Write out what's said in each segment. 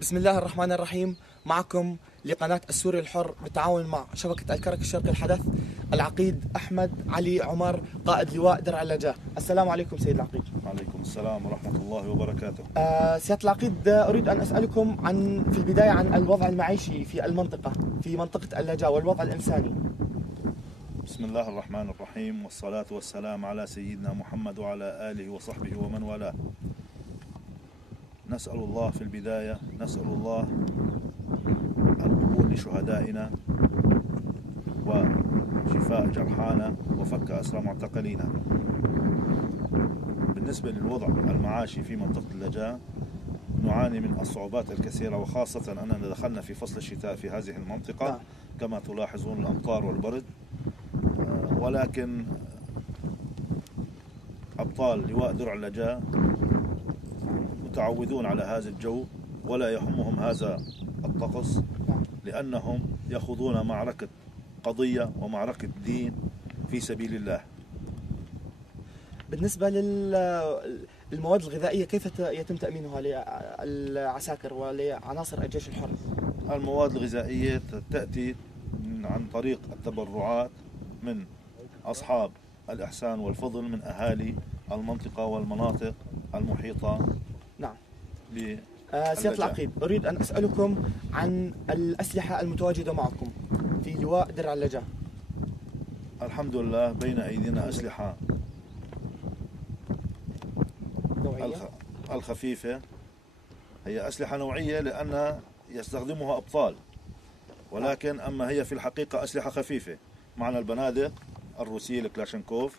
بسم الله الرحمن الرحيم. معكم لقناة السوري الحر بالتعاون مع شبكة الكرك الشرقي الحدث العقيد أحمد علي عمر قائد لواء درع اللجاه. السلام عليكم سيد العقيد. وعليكم السلام ورحمة الله وبركاته. سيادة العقيد، أريد أن أسألكم في البداية عن الوضع المعيشي في المنطقة، في منطقة اللجاه، والوضع الإنساني. بسم الله الرحمن الرحيم، والصلاة والسلام على سيدنا محمد وعلى آله وصحبه ومن والاه. نسأل الله في البداية، نسأل الله القبول لشهدائنا وشفاء جرحانا وفك أسرى معتقلينا. بالنسبة للوضع المعاشي في منطقة اللجاه، نعاني من الصعوبات الكثيرة، وخاصة أننا دخلنا في فصل الشتاء في هذه المنطقة كما تلاحظون الأمطار والبرد، ولكن أبطال لواء درع اللجاه متعودون على هذا الجو ولا يهمهم هذا الطقس، لأنهم يخوضون معركة قضية ومعركة دين في سبيل الله. بالنسبة للمواد الغذائية، كيف يتم تأمينها للعساكر ولعناصر الجيش الحر؟ المواد الغذائية تأتي عن طريق التبرعات من أصحاب الإحسان والفضل من أهالي المنطقة والمناطق المحيطة. نعم. سيادة العقيد، أريد أن أسألكم عن الأسلحة المتواجدة معكم في لواء درع اللجاه. الحمد لله بين أيدينا أسلحة الخفيفة، هي أسلحة نوعية لأن يستخدمها أبطال، ولكن أما هي في الحقيقة أسلحة خفيفة. معنا البنادق الروسية الكلاشينكوف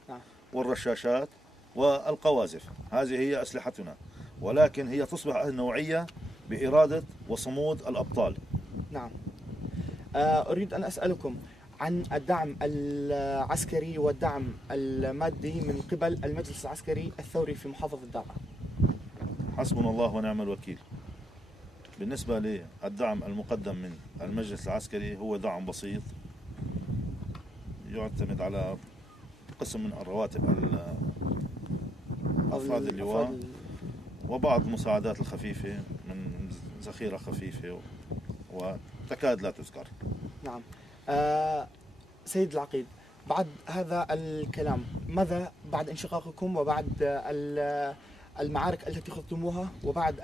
والرشاشات والقواذف، هذه هي أسلحتنا، ولكن هي تصبح نوعية بإرادة وصمود الأبطال. نعم. أريد أن أسألكم عن الدعم العسكري والدعم المادي من قبل المجلس العسكري الثوري في محافظة درعا. حسبنا الله ونعم الوكيل. بالنسبة للدعم المقدم من المجلس العسكري هو دعم بسيط، يعتمد على قسم من الرواتب أفراد اللواء وبعض المساعدات الخفيفة من ذخيرة خفيفة وتكاد لا تذكر. نعم. سيد العقيد، بعد هذا الكلام، ماذا بعد انشقاقكم وبعد المعارك التي خضتموها وبعد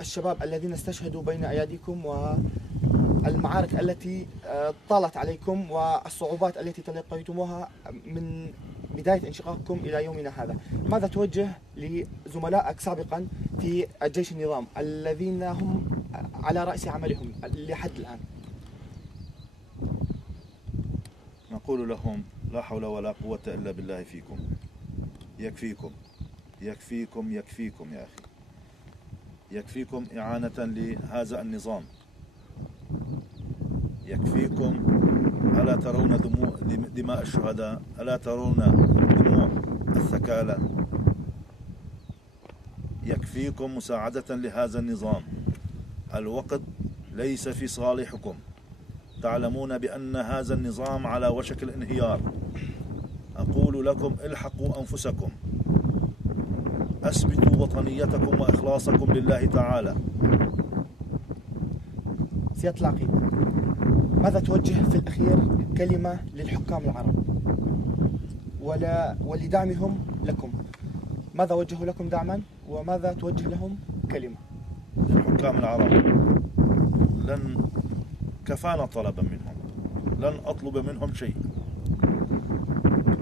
الشباب الذين استشهدوا بين أيديكم والمعارك التي طالت عليكم والصعوبات التي تلقيتموها من بداية انشقاقكم إلى يومنا هذا، ماذا توجه لزملائك سابقا في الجيش النظام الذين هم على رأس عملهم لحد الآن؟ نقول لهم لا حول ولا قوة إلا بالله فيكم، يكفيكم يكفيكم يكفيكم يا أخي، يكفيكم إعانة لهذا النظام، يكفيكم. ألا ترون دماء الشهداء؟ ألا ترون دموع الثكالى؟ يكفيكم مساعدة لهذا النظام. الوقت ليس في صالحكم، تعلمون بأن هذا النظام على وشك الانهيار. أقول لكم الحقوا أنفسكم، أثبتوا وطنيتكم وإخلاصكم لله تعالى. سيادة العقيد، ماذا توجه في الأخير كلمة للحكام العرب ولدعمهم لكم؟ ماذا وجهوا لكم دعما وماذا توجه لهم كلمة؟ الحكام العرب لن كفانا طلبا منهم، لن أطلب منهم شيء،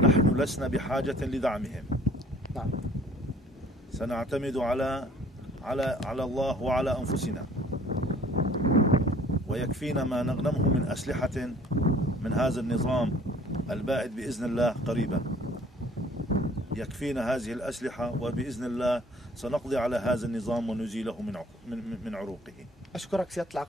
نحن لسنا بحاجة لدعمهم. نعم. سنعتمد على الله وعلى أنفسنا، ويكفينا ما نغنمه من أسلحة من هذا النظام البائد بإذن الله قريبا. يكفينا هذه الأسلحة، وبإذن الله سنقضي على هذا النظام ونزيله من عروقه. أشكرك سيادة العقيد.